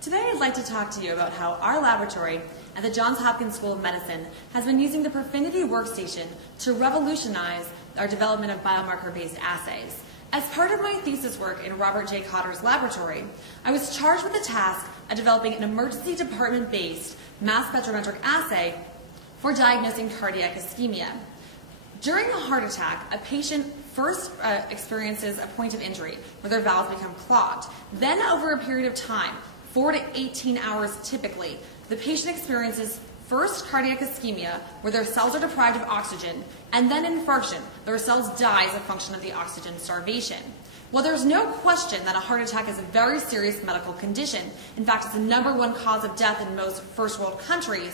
Today I'd like to talk to you about how our laboratory at the Johns Hopkins School of Medicine has been using the Perfinity Workstation to revolutionize our development of biomarker-based assays. As part of my thesis work in Robert J. Cotter's laboratory, I was charged with the task of developing an emergency department-based mass spectrometric assay for diagnosing cardiac ischemia. During a heart attack, a patient first experiences a point of injury where their valves become clogged. Then over a period of time, 4 to 18 hours typically, the patient experiences first cardiac ischemia, where their cells are deprived of oxygen, and then infarction, their cells die as a function of the oxygen starvation. Well, there's no question that a heart attack is a very serious medical condition. In fact, it's the #1 cause of death in most first world countries.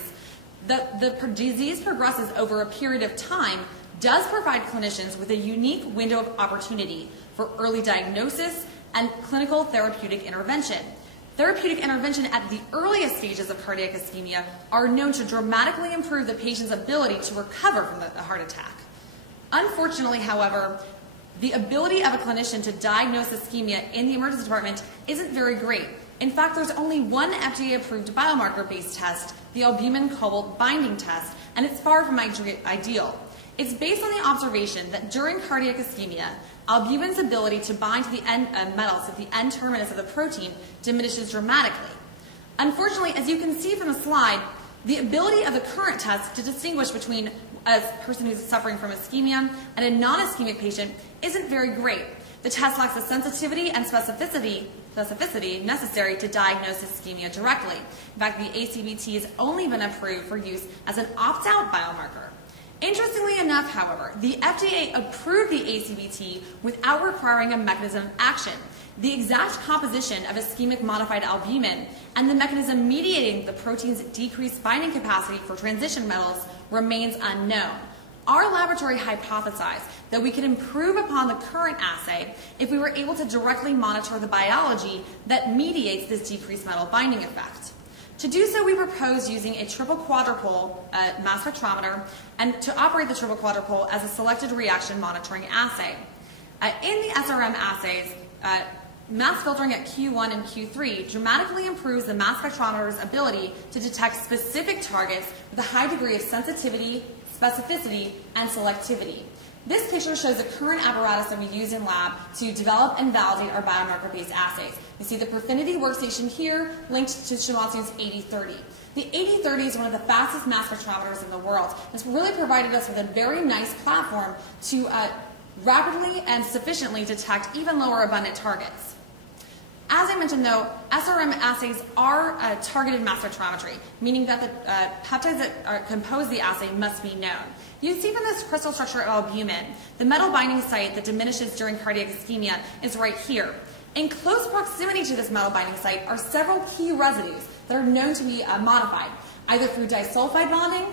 The disease progresses over a period of time, does provide clinicians with a unique window of opportunity for early diagnosis and clinical therapeutic intervention. Therapeutic intervention at the earliest stages of cardiac ischemia are known to dramatically improve the patient's ability to recover from the heart attack. Unfortunately, however, the ability of a clinician to diagnose ischemia in the emergency department isn't very great. In fact, there's only one FDA-approved biomarker-based test, the Albumin Cobalt binding test, and it's far from ideal. It's based on the observation that during cardiac ischemia, albumin's ability to bind to the metals at the N-terminus of the protein diminishes dramatically. Unfortunately, as you can see from the slide, the ability of the current test to distinguish between a person who's suffering from ischemia and a non-ischemic patient isn't very great. The test lacks the sensitivity and specificity necessary to diagnose ischemia directly. In fact, the ACBT has only been approved for use as an opt-out biomarker. Interestingly enough, however, the FDA approved the ACBT without requiring a mechanism of action. The exact composition of ischemic modified albumin and the mechanism mediating the protein's decreased binding capacity for transition metals remains unknown. Our laboratory hypothesized that we could improve upon the current assay if we were able to directly monitor the biology that mediates this decreased metal binding effect. To do so, we proposed using a triple quadrupole mass spectrometer and to operate the triple quadrupole as a selected reaction monitoring assay. In the SRM assays, mass filtering at Q1 and Q3 dramatically improves the mass spectrometer's ability to detect specific targets with a high degree of sensitivity, specificity, and selectivity. This picture shows the current apparatus that we use in lab to develop and validate our biomarker-based assays. You see the Perfinity Workstation here linked to Shimadzu's 8030. The 8030 is one of the fastest mass spectrometers in the world. It's really provided us with a very nice platform to rapidly and sufficiently detect even lower abundant targets. As I mentioned, though, SRM assays are targeted mass spectrometry, meaning that the peptides that compose the assay must be known. You can see from this crystal structure of albumin, the metal binding site that diminishes during cardiac ischemia is right here. In close proximity to this metal binding site are several key residues that are known to be modified, either through disulfide bonding,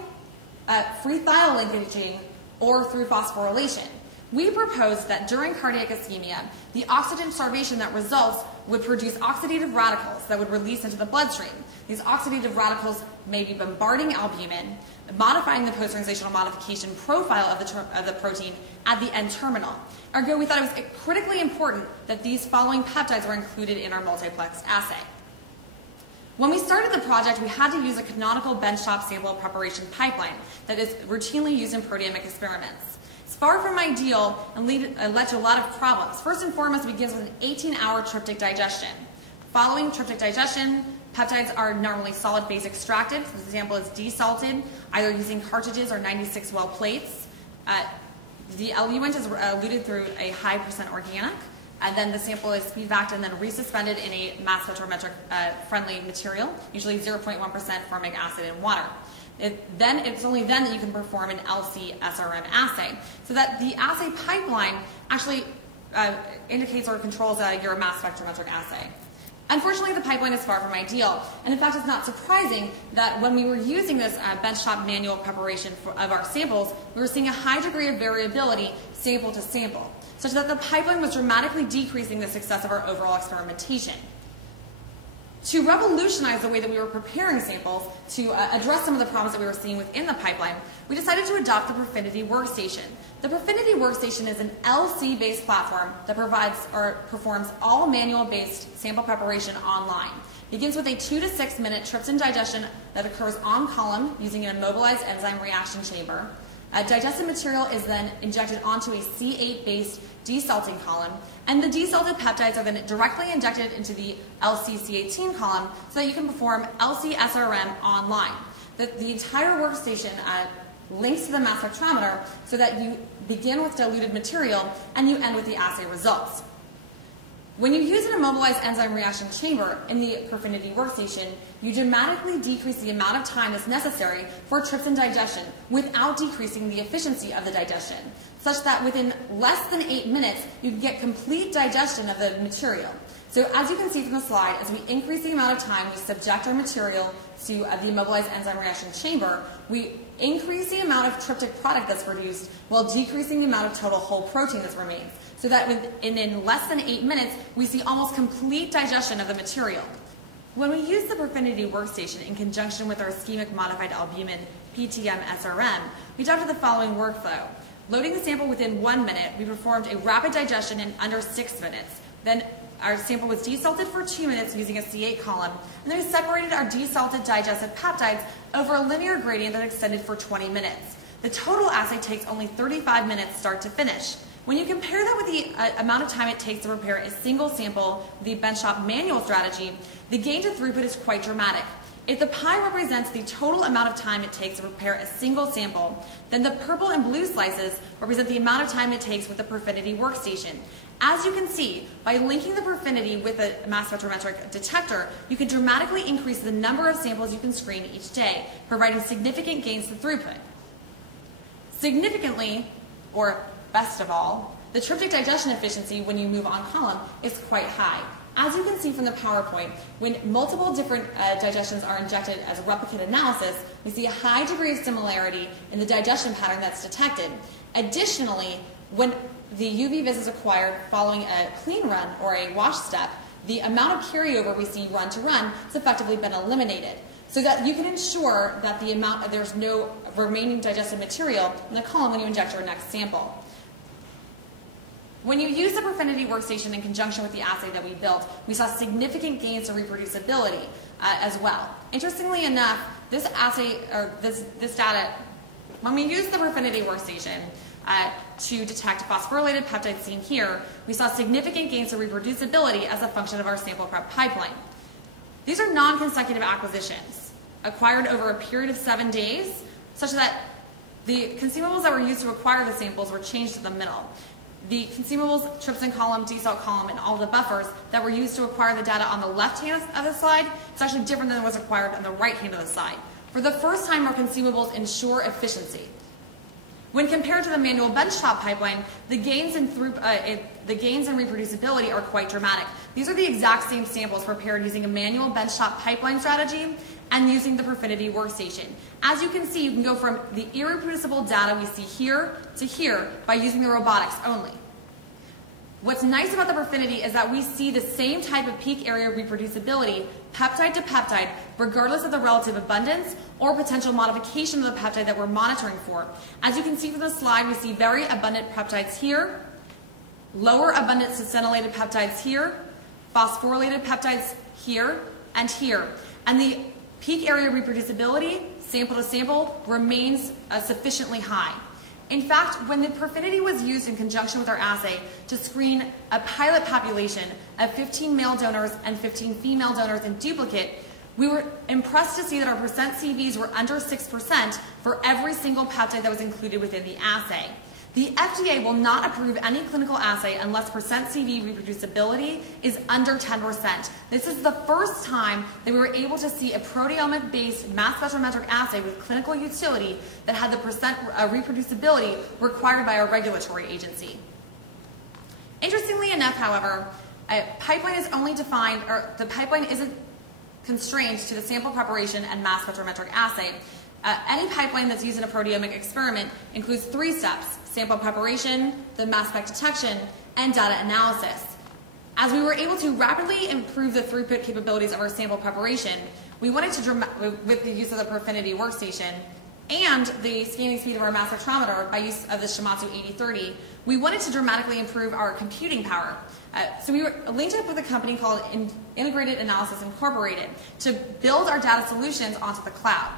free thiol linkaging, or through phosphorylation. We proposed that during cardiac ischemia, the oxygen starvation that results would produce oxidative radicals that would release into the bloodstream. These oxidative radicals may be bombarding albumin, modifying the post-translational modification profile of the protein at the N-terminal. Ergo, we thought it was critically important that these following peptides were included in our multiplex assay. When we started the project, we had to use a canonical benchtop sample preparation pipeline that is routinely used in proteomic experiments. It's far from ideal and led to a lot of problems. First and foremost, it begins with an 18-hour tryptic digestion. Following tryptic digestion, peptides are normally solid phase extracted. So the sample is desalted, either using cartridges or 96-well plates. The eluent is eluted through a high % organic, and then the sample is speed vacuumed and then resuspended in a mass spectrometric friendly material, usually 0.1% formic acid and water. It's only then that you can perform an LC-SRM assay, so that the assay pipeline actually indicates or controls your mass spectrometric assay. Unfortunately, the pipeline is far from ideal, and in fact, it's not surprising that when we were using this benchtop manual preparation of our samples, we were seeing a high degree of variability sample to sample, such that the pipeline was dramatically decreasing the success of our overall experimentation. To revolutionize the way that we were preparing samples to address some of the problems that we were seeing within the pipeline, we decided to adopt the Perfinity Workstation. The Perfinity Workstation is an LC-based platform that provides or performs all manual-based sample preparation online. It begins with a 2 to 6 minute trypsin digestion that occurs on column using an immobilized enzyme reaction chamber. Digested material is then injected onto a C8-based desalting column, and the desalted peptides are then directly injected into the LC-C18 column so that you can perform LC-SRM online. The entire workstation links to the mass spectrometer so that you begin with diluted material and you end with the assay results. When you use an immobilized enzyme reaction chamber in the Perfinity Workstation, you dramatically decrease the amount of time that's necessary for trypsin digestion without decreasing the efficiency of the digestion, such that within less than 8 minutes, you can get complete digestion of the material. So as you can see from the slide, as we increase the amount of time we subject our material to the immobilized enzyme reaction chamber, we increase the amount of tryptic product that's produced while decreasing the amount of total whole protein that remains, so that in less than 8 minutes, we see almost complete digestion of the material. When we use the Perfinity Workstation in conjunction with our ischemic modified albumin PTM-SRM, we adopted the following workflow. Loading the sample within 1 minute, we performed a rapid digestion in under 6 minutes. Then our sample was desalted for 2 minutes using a C8 column, and then we separated our desalted digested peptides over a linear gradient that extended for 20 minutes. The total assay takes only 35 minutes start to finish. When you compare that with the amount of time it takes to prepare a single sample, the Benchtop manual strategy, the gain to throughput is quite dramatic. If the pie represents the total amount of time it takes to prepare a single sample, then the purple and blue slices represent the amount of time it takes with the Perfinity Workstation. As you can see, by linking the Perfinity with a mass spectrometric detector, you can dramatically increase the number of samples you can screen each day, providing significant gains to throughput. Significantly, or best of all, the tryptic digestion efficiency when you move on column is quite high. As you can see from the PowerPoint, when multiple different digestions are injected as a replicate analysis, we see a high degree of similarity in the digestion pattern that's detected. Additionally, when the UV vis is acquired following a clean run or a wash step, the amount of carryover we see run to run has effectively been eliminated, so that you can ensure that there's no remaining digested material in the column when you inject your next sample. When you use the Perfinity Workstation in conjunction with the assay that we built, we saw significant gains to reproducibility as well. Interestingly enough, this assay, or this data, when we use the Perfinity Workstation to detect phosphorylated peptides seen here, we saw significant gains to reproducibility as a function of our sample prep pipeline. These are non-consecutive acquisitions acquired over a period of 7 days, such that the consumables that were used to acquire the samples were changed to the middle. The consumables, trypsin column, desalt column, and all the buffers that were used to acquire the data on the left hand of the slide is actually different than was acquired on the right hand of the slide. For the first time, our consumables ensure efficiency. When compared to the manual benchtop pipeline, the gains in reproducibility are quite dramatic. These are the exact same samples prepared using a manual benchtop pipeline strategy and using the Perfinity Workstation. As you can see, you can go from the irreproducible data we see here to here by using the robotics only. What's nice about the Perfinity is that we see the same type of peak area reproducibility peptide to peptide, regardless of the relative abundance or potential modification of the peptide that we're monitoring for. As you can see from the slide, we see very abundant peptides here, lower abundant succinylated peptides here, phosphorylated peptides here, and here. And the peak area reproducibility, sample to sample, remains sufficiently high. In fact, when the Perfinity was used in conjunction with our assay to screen a pilot population of 15 male donors and 15 female donors in duplicate, we were impressed to see that our percent CVs were under 6% for every single peptide that was included within the assay. The FDA will not approve any clinical assay unless percent CV reproducibility is under 10%. This is the first time that we were able to see a proteomic-based mass spectrometric assay with clinical utility that had the percent reproducibility required by our regulatory agency. Interestingly enough, however, a pipeline is only defined, or the pipeline isn't constrained to the sample preparation and mass spectrometric assay. Any pipeline that's used in a proteomic experiment includes 3 steps: sample preparation, the mass spec detection, and data analysis. As we were able to rapidly improve the throughput capabilities of our sample preparation, we wanted to, with the use of the Perfinity Workstation and the scanning speed of our mass spectrometer by use of the Shimadzu 8030, we wanted to dramatically improve our computing power. So we were linked up with a company called Integrated Analysis Incorporated to build our data solutions onto the cloud.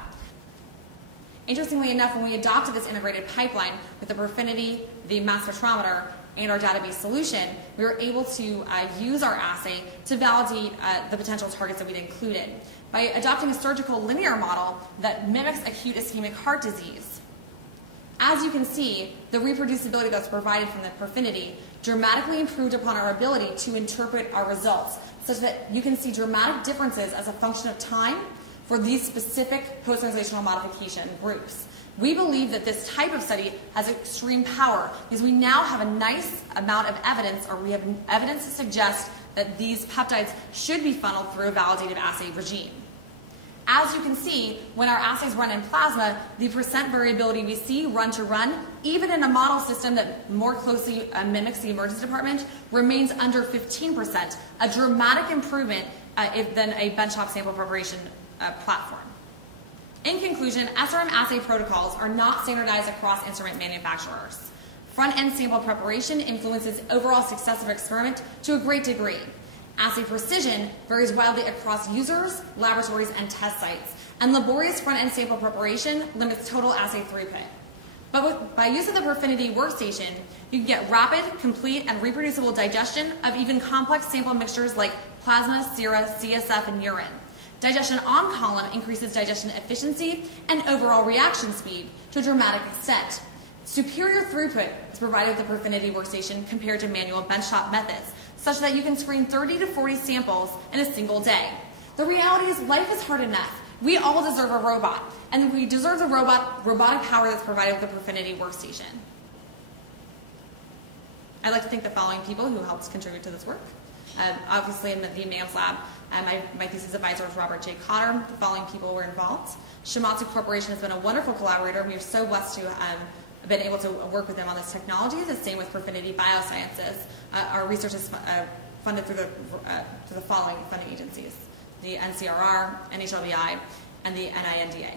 Interestingly enough, when we adopted this integrated pipeline with the Perfinity, the mass spectrometer, and our database solution, we were able to use our assay to validate the potential targets that we'd included by adopting a surgical linear model that mimics acute ischemic heart disease. As you can see, the reproducibility that's provided from the Perfinity dramatically improved upon our ability to interpret our results, such that you can see dramatic differences as a function of time for these specific post-translational modification groups. We believe that this type of study has extreme power because we now have a nice amount of evidence, or we have evidence to suggest that these peptides should be funneled through a validated assay regime. As you can see, when our assays run in plasma, the percent variability we see run to run, even in a model system that more closely mimics the emergence department, remains under 15%, a dramatic improvement than a benchtop sample preparation platform. In conclusion, SRM assay protocols are not standardized across instrument manufacturers. Front-end sample preparation influences overall success of experiment to a great degree. Assay precision varies wildly across users, laboratories, and test sites, and laborious front-end sample preparation limits total assay throughput. But by use of the Perfinity Workstation, you can get rapid, complete, and reproducible digestion of even complex sample mixtures like plasma, sera, CSF, and urine. Digestion on column increases digestion efficiency and overall reaction speed to a dramatic extent. Superior throughput is provided with the Perfinity Workstation compared to manual benchtop methods, such that you can screen 30 to 40 samples in a single day. The reality is life is hard enough. We all deserve a robot, and we deserve the robotic power that's provided with the Perfinity Workstation. I'd like to thank the following people who helped contribute to this work. Obviously in the Mayos lab, my thesis advisor was Robert J. Cotter. The following people were involved. Shimadzu Corporation has been a wonderful collaborator. We are so blessed to have been able to work with them on this technology. The same with Perfinity Biosciences. Our research is funded through the following funding agencies: the NCRR, NHLBI, and the NINDA.